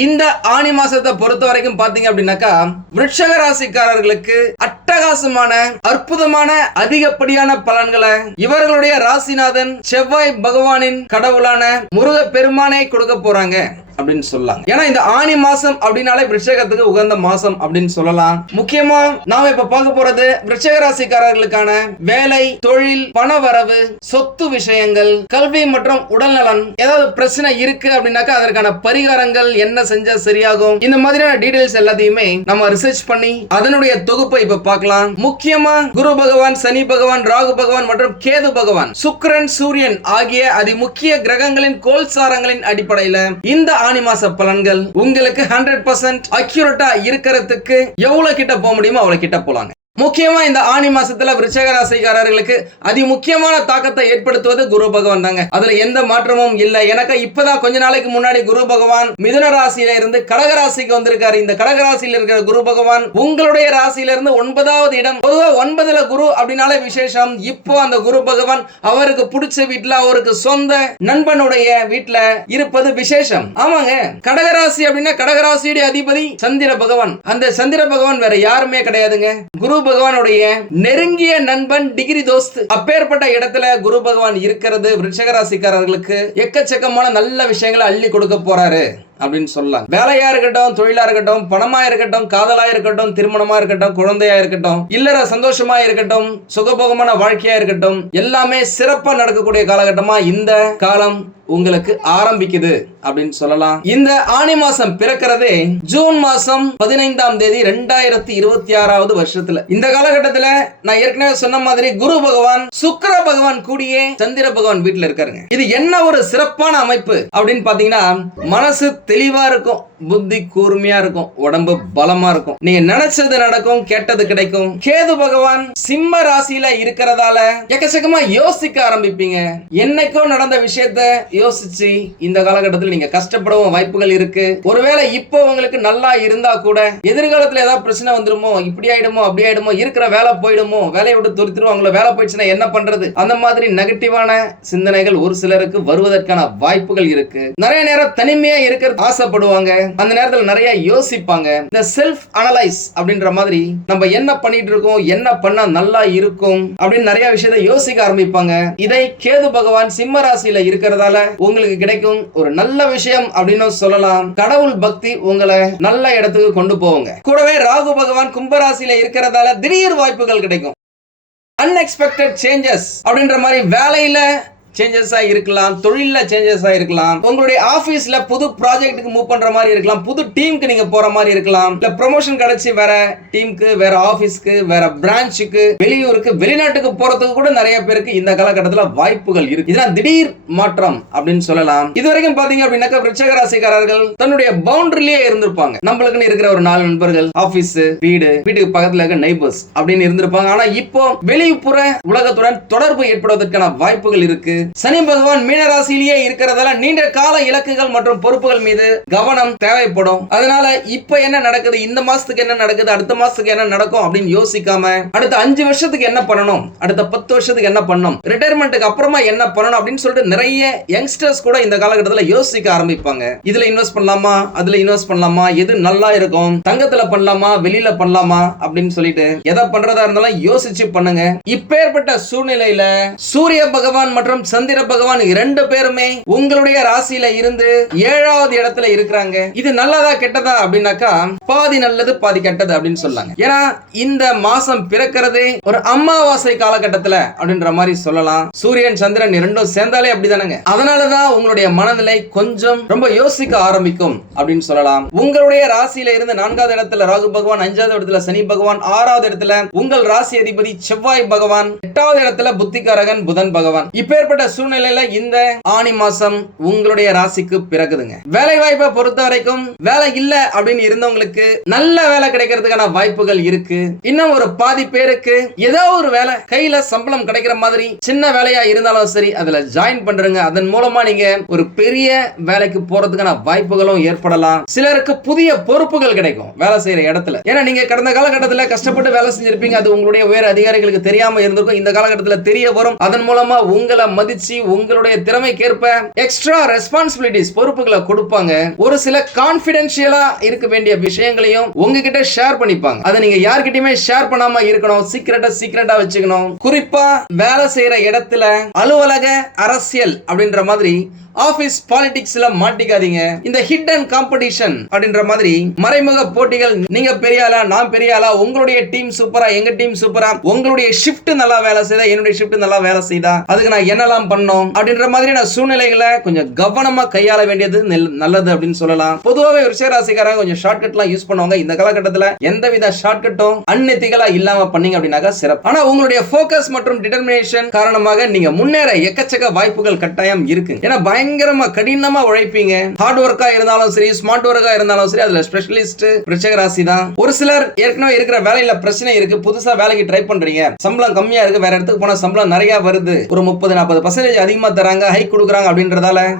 இந்த ஆணி மாசத்தை பொறுத்த வரைக்கும் பாத்தீங்க அப்படின்னாக்கா விருட்சக ராசிக்காரர்களுக்கு அட்டகாசமான அற்புதமான அதிகப்படியான பலன்களை இவர்களுடைய ராசிநாதன் செவ்வாய் பகவானின் கடவுளான முருக பெருமானை கொடுக்க போறாங்க அப்படின்னு சொல்லலாம். ஏன்னா இந்த ஆணி மாசம் அப்படின்னாலே விருட்சகத்துக்கு உகந்த மாசம் அப்படின்னு சொல்லலாம். முக்கியமா நாம இப்ப பார்க்க போறது விருட்சக ராசிக்காரர்களுக்கான வேலை, தொழில், பண வரவு, சொத்து விஷயங்கள், கல்வி மற்றும் உடல்நலன் ஏதாவது பிரச்சனை இருக்கு அப்படின்னாக்கா அதற்கான பரிகாரங்கள் என்ன செஞ்சா சரியாகும், இந்த மாதிரியான டீடைல்ஸ் எல்லாத்தையுமே நம்ம ரிசர்ச் பண்ணி அதனுடைய தொகுப்பை இப்ப பார்க்கலாம். முக்கியமா குரு பகவான், சனி பகவான், ராகு பகவான் மற்றும் கேது பகவான், சுக்கிரன், சூரியன் ஆகிய அதி முக்கிய கிரகங்களின் கோல்சாரங்களின் அடிப்படையில இந்த ஆணி மாச பலன்கள் உங்களுக்கு 100% அக்யூரேட்டா இருக்கிறதுக்கு எவ்வளவு கிட்ட போக முடியுமோ அவ்வளவு கிட்ட போலாங்க. முக்கியமா இந்த ஆணி மாசத்துல விருட்சக ராசிக்காரர்களுக்கு அதி முக்கியமான தாக்கத்தை ஏற்படுத்துவது குரு பகவான் தாங்க. அதுல எந்த மாற்றமும் இல்லை. எனக்கு இப்பதான் கொஞ்ச நாளைக்கு முன்னாடி குரு பகவான் மிதுன ராசியில இருந்து கடக ராசிக்கு வந்திருக்காரு. இந்த கடக ராசியில இருக்கிற குரு பகவான் உங்களுடைய ராசியில இருந்து 9வது இடம். பொதுவா 9ல குரு அப்படின்னாலே விசேஷம். இப்போ அந்த குரு பகவான் அவருக்கு பிடிச்ச வீட்டுல, அவருக்கு சொந்த நண்பனுடைய வீட்டுல இருப்பது விசேஷம். ஆமாங்க, கடகராசி அப்படின்னா கடகராசியுடைய அதிபதி சந்திர பகவான். அந்த சந்திர பகவான் வேற யாருமே கிடையாதுங்க, குரு பகவானுடைய நெருங்கிய நண்பன், டிகிரி தோஸ்த். அப்பேற்பட்ட இடத்துல குரு பகவான் இருக்கிறது விருட்சக ராசிக்காரர்களுக்கு எக்கச்சக்கமான நல்ல விஷயங்களை அள்ளி கொடுக்க போறாரு அப்படின்னு சொல்லலாம். வேலையா இருக்கட்டும், தொழிலா இருக்கட்டும், பணமா இருக்கட்டும், காதலா இருக்கட்டும், திருமணமா இருக்கட்டும், குழந்தையா இருக்கட்டும், இல்லற சந்தோஷமா இருக்கட்டும், சுகபோகமான வாழ்க்கையா இருக்கட்டும், எல்லாமே சிறப்பா நடக்கக்கூடிய காலகட்டமா இந்த காலம் உங்களுக்கு ஆரம்பிக்குது அப்படின்னு சொல்லலாம். இந்த ஆணி மாசம் பிறக்கிறதே ஜூன் மாசம் 15ஆம் தேதி 2026வது வருஷத்துல. இந்த காலகட்டத்துல நான் ஏற்கனவே சொன்ன மாதிரி குரு பகவான் சுக்கிர பகவான் கூடியே சந்திர பகவான் வீட்டுல இருக்காருங்க. இது என்ன ஒரு சிறப்பான அமைப்பு அப்படின்னு பாத்தீங்கன்னா, மனசு தெளிவா இருக்கும், புத்தி கூர்மையா இருக்கும், உடம்பு பலமா இருக்கும், நீங்க நினைச்சது நடக்கும், கேட்டது கிடைக்கும். கேது பகவான் சிம்ம ராசியில இருக்கிறதால எக்கச்சக்கமா யோசிக்க ஆரம்பிப்பீங்க. என்னைக்கோ நடந்த விஷயத்த யோசிச்சு இந்த காலகட்டத்தில் நீங்க கஷ்டப்படவும் வாய்ப்புகள் இருக்கு. ஒருவேளை இப்போ உங்களுக்கு நல்லா இருந்தா கூட எதிர்காலத்துல ஏதாவது பிரச்சனை வந்துருமோ, இப்படி ஆயிடுமோ, அப்படி ஆயிடுமோ, இருக்கிற வேலை போயிடுமோ, வேலையை விட்டு துரத்திடுவாங்களோ, வேலை போயிடுச்சுன்னா என்ன பண்றது, அந்த மாதிரி நெகட்டிவான சிந்தனைகள் ஒரு சிலருக்கு வருவதற்கான வாய்ப்புகள் இருக்கு. நிறைய நேரம் தனிமையா இருக்கிறது ஆசைப்படுவாங்க. அந்த நேரத்தில் நிறைய யோசிப்பாங்க. இந்த செல்ஃப் அனலைஸ் அப்படின்ற மாதிரி நம்ம என்ன பண்ணிட்டு இருக்கோம், என்ன பண்ணா நல்லா இருக்கும் அப்படின்னு நிறைய விஷயத்தை யோசிக்க ஆரம்பிப்பாங்க. இதை கேது பகவான் சிம்ம ராசியில இருக்கிறதால உங்களுக்கு கிடைக்கும் ஒரு நல்ல விஷயம் அப்படின்னு சொல்லலாம். கடவுள் பக்தி உங்களை நல்ல இடத்துக்கு கொண்டு போவாங்க. கூடவே ராகு பகவான் கும்பராசியில இருக்கிறதால திடீர் வாய்ப்புகள் கிடைக்கும். அன்எக்ஸ்பெக்டட் சேஞ்சஸ் அப்படின்ற மாதிரி வேலையில சேஞ்சஸா இருக்கலாம், தொழில சேஞ்சஸா இருக்கலாம், உங்களுடைய ஆபீஸ்ல புது ப்ராஜெக்ட்டுக்கு மூவ் பண்ற மாதிரி இருக்கலாம், புது டீமுக்கு நீங்க போற மாதிரி இருக்கலாம், இல்ல ப்ரமோஷன் கிடைச்சி வேற டீமுக்கு, வேற ஆபீஸ்க்கு, வேற பிரான்ச்சுக்கு, வெளியூருக்கு, வெளிநாட்டுக்கு போறதுக்கு கூட நிறைய பேருக்கு இந்த காலகட்டத்துல வாய்ப்புகள் இருக்கு. இதெல்லாம் திடீர் மாற்றம் அப்படின்னு சொல்லலாம். இதுவரைக்கும் பாத்தீங்க அப்படின்னாக்கா விருட்சக ராசிக்காரர்கள் தன்னுடைய பவுண்டரியிலேயே இருந்திருப்பாங்க. நம்மளுக்குன்னு இருக்கிற ஒரு 4 நண்பர்கள், ஆபீஸ், வீடு, வீட்டுக்கு பக்கத்துல இருக்க நெய்பர்ஸ் அப்படின்னு இருந்திருப்பாங்க. ஆனா இப்போ வெளிப்புற உலகத்துடன் தொடர்பு ஏற்படுவதற்கான வாய்ப்புகள் இருக்கு. சனி பகவான் மீன ராசியிலேயே இருக்கிறதால நீண்ட கால இலக்குகள் மற்றும் பொறுப்புகள் மீது கவனம் தேவைப்படும். அதனால இப்ப என்ன நடக்குது, இந்த மாசத்துக்கு என்ன நடக்குது, அடுத்த மாசத்துக்கு என்ன நடக்கும் அப்படின்னு யோசிக்காம அடுத்த 5 வருஷத்துக்கு என்ன பண்ணணும், அடுத்த 10 வருஷத்துக்கு என்ன பண்ணணும், ரிட்டையர்மெண்ட்டுக்கு அப்புறமா என்ன பண்ணணும் அப்படின்னு சொல்லிட்டு நிறைய யங்ஸ்டர்ஸ் கூட இந்த காலகட்டத்தில் யோசிக்க ஆரம்பிப்பாங்க. இதுல இன்வெஸ்ட் பண்ணலாமா, அதுல இன்வெஸ்ட் பண்ணலாமா, எது நல்லா இருக்கும், தங்கத்துல பண்ணலாமா, வெளியில பண்ணலாமா அப்படின்னு சொல்லிட்டு எதை பண்றதா இருந்தாலும் யோசிச்சு பண்ணுங்க. இப்பேற்பட்ட சூழ்நிலையில சூரிய பகவான் மற்றும் சந்திர பகவான் 2 பேருமே உங்களுடைய ராசியில இருந்து 7வது இடத்துல இருக்கிறாங்க. இது நல்லதா கெட்டதா அப்படின்னாக்கா பாதி நல்லது பாதி கெட்டது அப்படின்னு சொல்லாங்க. ஏன்னா இந்த மாசம் பிறக்கிறதே ஒரு அமாவாசை காலகட்டத்துல அப்படின்ற மாதிரி சொல்லலாம். சூரியன் சந்திரன் 2ம் சேர்ந்தாலே அப்படிதானங்க. அதனாலதான் உங்களுடைய மனநிலை கொஞ்சம் ரொம்ப யோசிக்க ஆரம்பிக்கும் அப்படின்னு சொல்லலாம். உங்களுடைய ராசியில இருந்து 4வது இடத்துல ராகு பகவான், 5வது இடத்துல சனி பகவான், 6வது இடத்துல உங்கள் ராசி அதிபதி செவ்வாய் பகவான், 8வது இடத்துல புத்திகாரகன் புதன் பகவான். இப்பேற்பட்ட சூழ்நிலையில இந்த ஆணி மாசம் உங்களுடைய ராசிக்கு பிறகுதுங்க. வேலை வாய்ப்பை பொறுத்த வரைக்கும் வேலை இல்ல அப்படின்னு இருந்தவங்களுக்கு நல்ல வேலை கிடைக்கிறதுக்கான வாய்ப்புகள் இருக்கு. இன்னும் ஒரு பாதி பேருக்கு ஏதோ ஒரு வேலை கையில சம்பளம் கிடைக்கிற மாதிரி சின்ன வேலையா இருந்தாலும் சரி அதுல ஜாயின் பண்றங்க. அதன் மூலமா நீங்க ஒரு பெரிய வேலைக்கு போறதுக்கான வாய்ப்புகளும் ஏற்படலாம். சிலருக்கு புதிய பொறுப்புகள் கிடைக்கும் வேலை செய்யற இடத்துல. ஏன்னா நீங்க கடந்த காலகட்டத்தில் கஷ்டப்பட்டு வேலை செஞ்சிருப்பீங்க, அது உங்களுடைய உயர் அதிகாரிகளுக்கு தெரியாம இருந்திருக்கும். இந்த காலகட்டத்தில் தெரிய வரும். அதன் மூலமா உங்களை மதிச்சு உங்களுடைய திறமைக்கேற்ப எக்ஸ்ட்ரா ரெஸ்பான்சிபிலிட்டிஸ் பொறுப்புகளை கொடுப்பாங்க. ஒரு சில கான்பிடென்ஷியலா இருக்க வேண்டிய விஷயங்களையும் உங்ககிட்ட ஷேர் பண்ணிப்பாங்க. அதை நீங்க யார்கிட்டயுமே ஷேர் பண்ணாம இருக்கணும். சீக்கிரட்டா வச்சுக்கணும். குறிப்பா வேலை செய்யற இடத்துல அலுவலக அரசியல் அப்படின்ற மாதிரி ஆபீஸ் பாலிடிக்ஸ்ல மாட்டிக்காதீங்க. இந்த ஹிடன் காம்படிஷன் அப்படின்ற மாதிரி மறைமுக போட்டிகள், நீங்க பெரிய ஆளா நான் பெரிய ஆளா, உங்களுடைய டீம் சூப்பரா எங்க டீம் சூப்பரா, உங்களுடைய ஷிஃப்ட் நல்லா வேலை செய்தா என்னுடைய ஷிஃப்ட் நல்லா வேலை செய்தா, அதுக்கு நான் என்னெல்லாம் பண்ணோம் அப்படின்ற மாதிரியான சூழ்நிலைகளை கொஞ்சம் கவனமா கையாள வேண்டியது நல்லது அப்படின்னு சொல்லலாம். பொதுவாகவே ரிஷபராசிக்காரங்க கொஞ்சம் ஷார்ட்கட்லாம் யூஸ் பண்ணுவாங்க. இந்த காலகட்டத்தில் எந்தவித ஷார்ட்கட்டும் அன்எத்திக்கலா இல்லாம பண்ணீங்க அப்படின்னாக்கா சிறப்பு. ஆனா உங்களுடைய ஃபோக்கஸ் மற்றும் டிட்டர்மினேஷன் காரணமாக நீங்க முன்னேற எக்கச்சக்க வாய்ப்புகள் கட்டாயம் இருக்கு. ஏன்னா பயங்கரமா கடினமா உழைப்பீங்க. ஹார்ட் ஒர்க்கா இருந்தாலும் சரி, ஸ்மார்ட் ஒர்க்கா இருந்தாலும் சரி, அதுல ஸ்பெஷலிஸ்ட் விருச்சிக ராசி தான். ஒரு சிலர் ஏற்கனவே இருக்கிற வேலையில பிரச்சனை இருக்கு, புதுசா வேலைக்கு ட்ரை பண்றீங்க, சம்பளம் கம்மியா இருக்கு, வேற இடத்துக்கு போனா சம்பளம் நிறைய வருது, ஒரு 30-40% அதிகமா தராங்க, ஹைக் கொடுக்குறாங்க அப்படின்றதால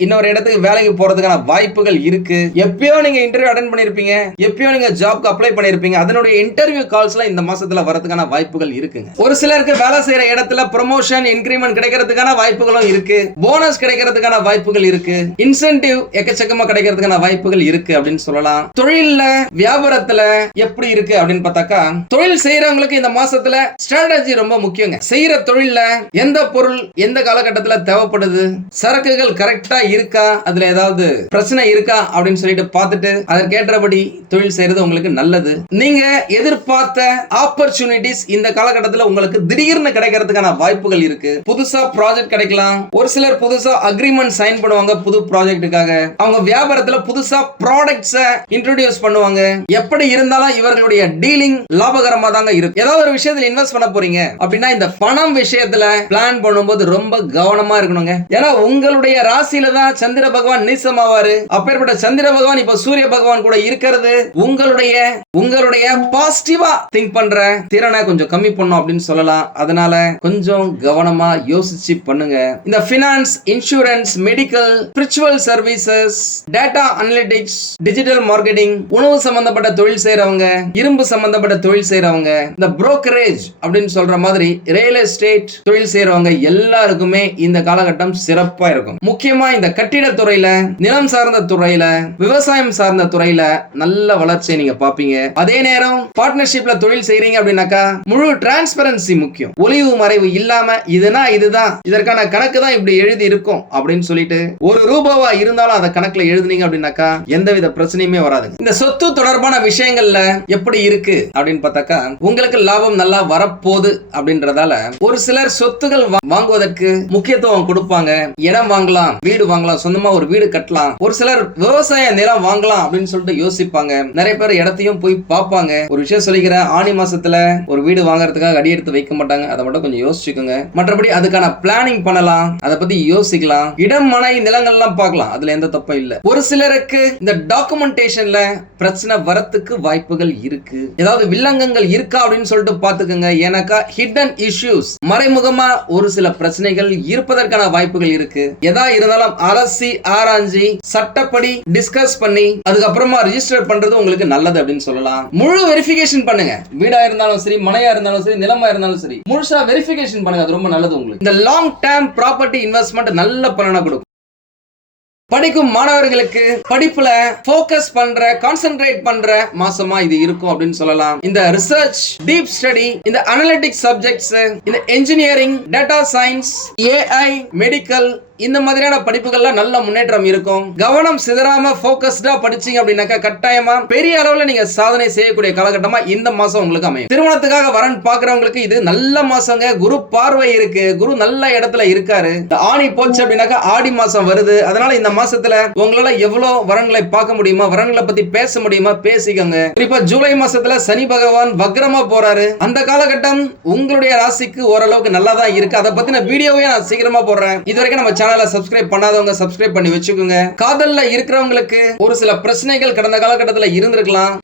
இன்னொரு இடத்துக்கு வேலைக்கு போறதுக்கான வாய்ப்புகள் இருக்கு. எப்பயோ நீங்க இன்டர்வியூ அட்டெண்ட் பண்ணிருப்பீங்க, எப்பயோ நீங்க ஜாப்க்கு அப்ளை பண்ணிருப்பீங்க, அதனுடைய இன்டர்வியூ கால்ஸ்ல இந்த மாசத்துல வரதுக்கான வாய்ப்புகள் இருக்குங்க. ஒரு சிலருக்கு வேலை செய்யற இடத்துல ப்ரமோஷன் இன்கிரிமெண்ட் கிடைக்கிறதுக்கான வாய்ப்புகளும் இருக்கு, போனஸ் கிடைக்கிறதுக்கான வாய்ப்புகள் இருக்கு, இன்சென்டிவ் எக்கச்சக்கமா கிடைக்கிறதுக்கான வாய்ப்புகள் இருக்கு அப்படின்னு சொல்லலாம். தொழில்ல வியாபாரத்துல எப்படி இருக்கு அப்படின்னு பார்த்தாக்கா, தொழில் செய்யறவங்களுக்கு இந்த மாசத்துல ஸ்ட்ராட்டஜி ரொம்ப முக்கியங்க. செய்யற தொழில்ல எந்த பொருள் எந்த காலகட்டத்துல தேவைப்படுது, சரக்குகள் கரெக்டா இருக்கா, அதுல ஏதாவது பிரச்சனை இருக்கா அப்படின்னு சொல்லிட்டு பார்த்துட்டு அதற்கேற்றபடி தொழில் செய்யறது உங்களுக்கு நல்லது. நீங்க எதிர்பார்த்த ஆப்பர்ச்சுனிட்டிஸ் இந்த காலகட்டத்தில் உங்களுக்கு திடீர்னு கிடைக்கிறதுக்கான வாய்ப்புகள் இருக்கு. புதுசா ப்ராஜெக்ட் கிடைக்கலாம். ஒரு சிலர் புதுசா அக்ரிமெண்ட் சைன் பண்ணுவாங்க புது ப்ராஜெக்ட்டுக்காக. அவங்க வியாபாரத்துல புதுசா ப்ராடக்ட்ஸை இன்ட்ரோடியூஸ் பண்ணுவாங்க. எப்படி இருந்தாலும் இவர்களுடைய டீலிங் லாபகரமா தாங்க இருக்கு. ஏதாவது ஒரு விஷயத்துல இன்வெஸ்ட் பண்ண போறீங்க அப்படின்னா இந்த பணம் விஷயத்துல பிளான் பண்ணும்போது ரொம்ப கவனமா இருக்கணுங்க. ஏன்னா உங்களுடைய ராசியில சந்திர பகவான் நீசமாவாரு. அப்பேற்பட்ட சந்திர பகவான் இப்ப சூரிய பகவான் கூட இருக்கிறது உங்களுடைய பாசிட்டிவா திங்க் பண்ற திறனை கொஞ்சம் கம்மி பண்ணும் அப்படின்னு சொல்லலாம். அதனால கொஞ்சம் கவனமா யோசிச்சு பண்ணுங்க. இந்த finance, insurance, medical, spiritual services, data analytics, digital marketing, உணவு சம்பந்தப்பட்ட தொழில் செய்யறவங்க, இரும்பு சம்பந்தப்பட்ட தொழில் செய்யறவங்க, இந்த புரோக்கரேஜ் அப்படின்னு சொல்ற மாதிரி ரியல் எஸ்டேட் தொழில் செய்யறவங்க எல்லாருக்குமே இந்த காலகட்டம் சிறப்பா இருக்கும். முக்கியமா இந்த கட்டிடத்துறையில, நிலம் சார்ந்த துறையில, விவசாயம் சார்ந்த துறையில நல்ல வளர்ச்சியை நீங்க பாப்பீங்க. அதே நேரம் பார்ட்னர்ஷிப்ல தொழில் செய்றீங்க அப்படின்னாக்கா முழு டிரான்ஸ்பரன்சி முக்கியம். ஒளிவு மறைவு இல்லாம இதுதான் இதற்கான கணக்கு தான் இப்படி எழுதி இருக்கும் அப்படின்னு சொல்லிட்டு ஒரு ரூபாவா இருந்தாலும் அந்த கணக்குல எழுதுனீங்க அப்படின்னாக்கா எந்தவித பிரச்சனையுமே வராது. இந்த சொத்து தொடர்பான விஷயங்கள்ல எப்படி இருக்கு அப்படின்னு பார்த்தாக்கா உங்களுக்கு லாபம் நல்லா வரப்போகுது அப்படின்றதால ஒரு சிலர் சொத்துகள் வாங்குவதற்கு முக்கியத்துவம் கொடுப்பாங்க. இடம் வாங்கலாம், வீடு வாங்கலாம், சொந்தமா ஒரு வீடு கட்டலாம். ஒரு சிலர் விவசாய நிலம் வாங்கலாம் அப்படின்னு சொல்லிட்டு யோசிப்பாங்க. நிறைய பேர் இடத்தையும் போய் பார்ப்பாங்க. ஒரு விஷயம் சொல்லிக்கிறேன், ஆனி மாசத்துல ஒரு வீடு வாங்குறதுக்காக அடி எடுத்து வைக்க மாட்டாங்க. அதை மட்டும் கொஞ்சம் யோசிச்சுக்கோங்க. மற்றபடி அதுக்கான பிளானிங் பண்ணலாம், அதை பத்தி யோசிக்கலாம். இடம், மனை, நிலங்கள்லாம் பார்க்கலாம், அதுல எந்த தப்பும் இல்ல. ஒரு சிலருக்கு இந்த டாக்குமெண்டேஷன்ல பிரச்சனை வரத்துக்கு வாய்ப்புகள் இருக்கு. ஏதாவது வில்லங்கங்கள் இருக்கா அப்படின்னு சொல்லிட்டு பாத்துக்கோங்க. ஏன்னாக்கா ஹிடன் இஷ்யூஸ், மறைமுகமா ஒரு சில பிரச்சனைகள் இருப்பதற்கான வாய்ப்புகள் இருக்கு. எதா இருந்தாலும் அலசி ஆராய்ச்சி சட்டப்படி டிஸ்கஸ் பண்ணி அதுக்கப்புறமா ரிஜிஸ்டர் பண்றது உங்களுக்கு நல்லது அப்படின்னு சொல்லலாம். முழு வெரிஃபிகேஷன் பண்ணுங்க. வீடா இருந்தாலும் சரி, மனையா இருந்தாலும் சரி, நிலமா இருந்தாலும் சரி, முழுசா வெரிஃபிகேஷன் பண்ணுங்க. அது ரொம்ப நல்லது உங்களுக்கு. இந்த லாங் டேர்ம் ப்ராப்பர்ட்டி இன்வெஸ்ட்மெண்ட் நல்ல பலனை கொடுக்கும். படிக்கும் மாணவர்களுக்கு படிப்புல ஃபோக்கஸ் பண்ற, கான்சென்ட்ரேட் பண்ற மாசமா இது இருக்கும் அப்படின்னு சொல்லலாம். இந்த ரிசர்ச், டீப் ஸ்டடி, இந்த அனலிட்டிக்ஸ் சப்ஜெக்ட்ஸ், இந்த engineering, data science, AI, medical, இந்த மாதிரியான படிப்புகள்ல நல்ல முன்னேற்றம் இருக்கும். கவனம் சிதறாம போக்கஸ்டா படிச்சீங்க அப்படின்னாக்கா கட்டாயமா பெரிய அளவுல நீங்க சாதனை செய்யக்கூடிய காலகட்டமா இந்த மாசம் உங்களுக்கு அமையும். திருமணத்துக்காக வரன் பாக்குறவங்களுக்கு இது நல்ல மாசங்க. குரு பார்வை இருக்கு, குரு நல்ல இடத்துல இருக்காரு. ஆணி போச்சு அப்படின்னாக்கா ஆடி மாசம் வருது. அதனால இந்த மாசத்துல உங்களால எவ்வளவு வரன்களை பார்க்க முடியுமா, வரன்களை பத்தி பேச முடியுமா பேசிக்கோங்க. குறிப்பா ஜூலை மாசத்துல சனி பகவான் வக்ரமா போறாரு. அந்த காலகட்டம் உங்களுடைய ராசிக்கு ஓரளவுக்கு நல்லா தான் இருக்கு. அதை பத்தின வீடியோவே நான் சீக்கிரமா போடுறேன். இதுவரைக்கும் நம்ம சேனலை சப்ஸ்கிரைப் பண்ணாதவங்க சப்ஸ்கிரைப் பண்ணி வச்சுக்கோங்க. காதல்ல இருக்கிறவங்களுக்கு ஒரு சில பிரச்சனைகள் கடந்த காலகட்டத்தில் இருந்திருக்கலாம்.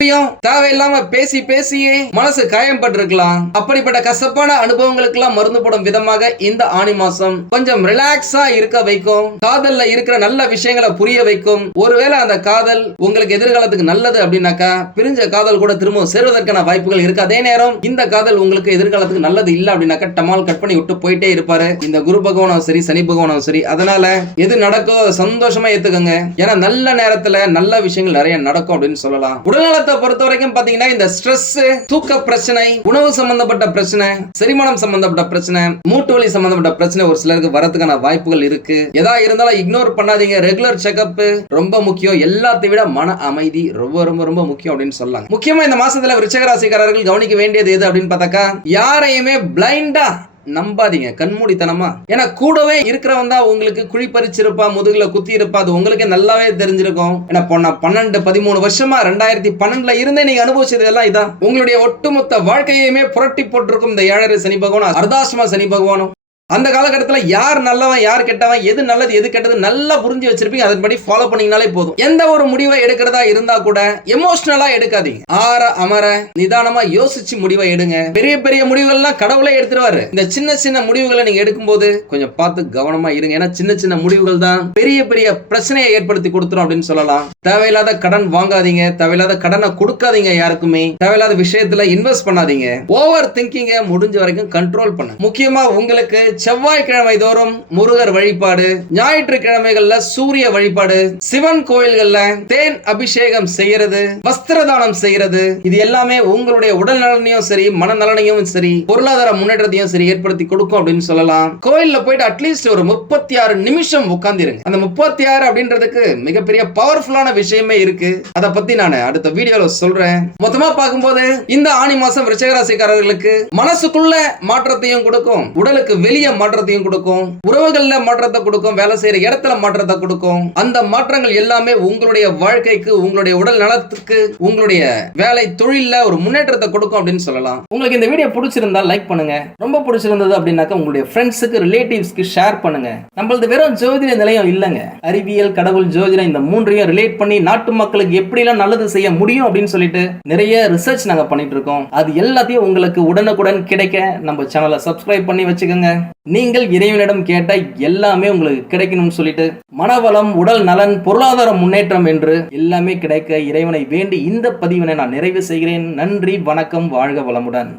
தேவையில்லாம பேசி பேசியே மனசு காயம்பட்டிருக்கலாம். அப்படிப்பட்ட கசப்பான அனுபவங்களுக்கு எல்லாம் மருந்து போடும் விதமாக இந்த ஆனி மாசம் கொஞ்சம் ரிலாக்ஸா இருக்க வைக்கும். காதல்ல இருக்கிற நல்ல விஷயங்களை புரிய வைக்கும். ஒருவேளை அந்த காதல் உங்களுக்கு எதிர்காலத்துக்கு நல்லது அப்படின்னாக்கா பிரிஞ்ச காதல் கூட திரும்ப சேருவதற்கான வாய்ப்புகள் இருக்கு. அதே நேரம் இந்த காதல் உங்களுக்கு எதிர்காலத்துக்கு நல்லது இல்ல அப்படின்னாக்கா டமால் கட் பண்ணி விட்டு போயிட்டே இருப்பாரு இந்த குரு பகவானும் சரி சனி பகவானும் சரி. அதனால எது நடக்கோ சந்தோஷமா ஏத்துக்கங்க. ஏன்னா நல்ல நேரத்துல நல்ல விஷயங்கள் நிறைய நடக்கும் அப்படின்னு சொல்லலாம். உடல்நலத்தை பொறுத்த வரைக்கும் பாத்தீங்கன்னா இந்த ஸ்ட்ரெஸ், தூக்க பிரச்சனை, உணவு சம்பந்தப்பட்ட பிரச்சனை, செரிமானம் சம்பந்தப்பட்ட பிரச்சனை, மூட்டு வலி சம்பந்தப்பட்ட பிரச்சனை ஒரு சிலருக்கு வரதுக்கான வாய்ப்புகள் இருக்கு. எதா இருந்தாலும் இக்னோர் பண்ணாதீங்க. ரெகுலர் செக்அப் ரொம்ப முக்கியம். எல்லாத்தை விட மன அமைதி ரொம்ப ரொம்ப ரொம்ப முக்கியம் அப்படின்னு சொல்லலாம். முக்கியமா இந்த மாசத்துல விருச்சிக ராசிக்காரர்கள் கவனிக்க வேண்டியது எது அப்படின்னு பார்த்தாக்கா யாரையுமே பிளைண்டா நம்பாதீங்க, கண்மூடித்தனமா. ஏன்னா கூடவே இருக்கிறவன் தான் உங்களுக்கு குழி பறிச்சிருப்பா, முதுகுல குத்தி இருப்பா. அது உங்களுக்கே நல்லாவே தெரிஞ்சிருக்கும். ஏன்னா 12-13 வருஷமா 2012ல இருந்தே நீங்க அனுபவிச்சது எல்லாம் இதான். உங்களுடைய ஒட்டுமொத்த வாழ்க்கையுமே புரட்டி போட்டிருக்கும் இந்த 7 சனி பகவானும் அர்த்தாஷ்டம சனி பகவானும். அந்த காலகட்டத்தில் யார் நல்லவன் யார் கெட்டவன், எது நல்லது எது கெட்டது நல்லா புரிஞ்சு வச்சிருப்பீங்க. அதன்படி ஃபாலோ பண்ணீங்கனாலே போதும். எந்த ஒரு முடிவை எடுக்கிறதா இருந்தா கூட எமோஷனலா எடுக்காதீங்க. ஆற அமர நிதானமா யோசிச்சு முடிவை எடுங்க. பெரிய பெரிய முடிவுகள்லாம் கடவுளே எடுத்துருவாரு. இந்த சின்ன சின்ன முடிவுகளை நீங்க எடுக்கும்போது கொஞ்சம் பார்த்து கவனமா இருங்க. ஏன்னா சின்ன சின்ன முடிவுகள் தான் பெரிய பெரிய பிரச்சனையை ஏற்படுத்தி கொடுத்துரும் அப்படின்னு சொல்லலாம். தேவையில்லாத கடன் வாங்காதீங்க, தேவையில்லாத கடனை கொடுக்காதீங்க யாருக்குமே. தேவையில்லாத விஷயத்துல இன்வெஸ்ட் பண்ணாதீங்க. ஓவர் திங்கிங்க முடிஞ்ச வரைக்கும் கண்ட்ரோல் பண்ண. முக்கியமா உங்களுக்கு செவ்வாய்க்கிழமை தோறும் முருகர் வழிபாடு, ஞாயிற்றுக்கிழமைகள்ல சூரிய வழிபாடு, சிவன் கோயில்கள்ல தேன் அபிஷேகம் செய்யறது, வஸ்திர தானம் செய்யறது, இது எல்லாமே உங்களுடைய உடல் நலனையும் சரி மனநலனையும் சரி பொருளாதார முன்னேற்றத்தையும் சரி ஏற்படுத்தி கொடுக்கும் அப்படின்னு சொல்லலாம். கோயில்ல போயிட்டு அட்லீஸ்ட் ஒரு 36 நிமிஷம் உட்கார்ந்துருங்க. அந்த 36 அப்படின்றதுக்கு மிகப்பெரிய பவர்ஃபுல்லான விஷயமே இருக்கு. அதை பத்தி நான் அடுத்த வீடியோல சொல்றேன். மொத்தமா பார்க்கும்போது இந்த ஆனி மாசம் விருச்சிக ராசிக்காரர்களுக்கு மனசுக்குள்ள மாற்றத்தையும் கொடுக்கும், உடலுக்கு வெளியே மாற்றத்தையும் கொடுக்கும், உறவுகள்ல மாற்றத்தை கொடுக்கும், வேலை செய்யற இடத்துல மாற்றத்தை கொடுக்கும். அந்த மாற்றங்கள் எல்லாமே உங்களுடைய வாழ்க்கைக்கு, உங்களுடைய உடல் நலத்துக்கு, உங்களுடைய வேலை தொழில்ல ஒரு முன்னேற்றத்தை கொடுக்கும் அப்படின்னு சொல்லலாம். உங்களுக்கு இந்த வீடியோ பிடிச்சிருந்தா லைக் பண்ணுங்க. ரொம்ப பிடிச்சிருந்தது அப்படின்னாக்க உங்களுடைய ஃப்ரெண்ட்ஸுக்கு ரிலேட்டிவ்ஸ்க்கு ஷேர் பண்ணுங்க. நம்மளது வெறும் ஜோதிட நிலையம் இல்லைங்க. அறிவியல், கடவுள், ஜோதிடம் இந்த மூன்றையும் ரிலேட் பண்ணி நாட்டு மக்களுக்கு எப்படிலாம் நல்லது செய்ய முடியும் அப்படின்னு சொல்லிட்டு நிறைய ரிசர்ச் நாங்க பண்ணிட்டு இருக்கோம். அது எல்லாத்தையும் உங்களுக்கு உடனுக்குடன் கிடைக்க நம்ம சேனலை சப்ஸ்கிரைப் பண்ணி வச்சுக்கோங்க. நீங்கள் இறைவனிடம் கேட்ட எல்லாமே உங்களுக்கு கிடைக்கணும்னு சொல்லிட்டு மனவளம், உடல் நலன், பொருளாதார முன்னேற்றம் என்று எல்லாமே கிடைக்க இறைவனை வேண்டி இந்த பதிவினை நான் நிறைவு செய்கிறேன். நன்றி, வணக்கம், வாழ்க வளமுடன்.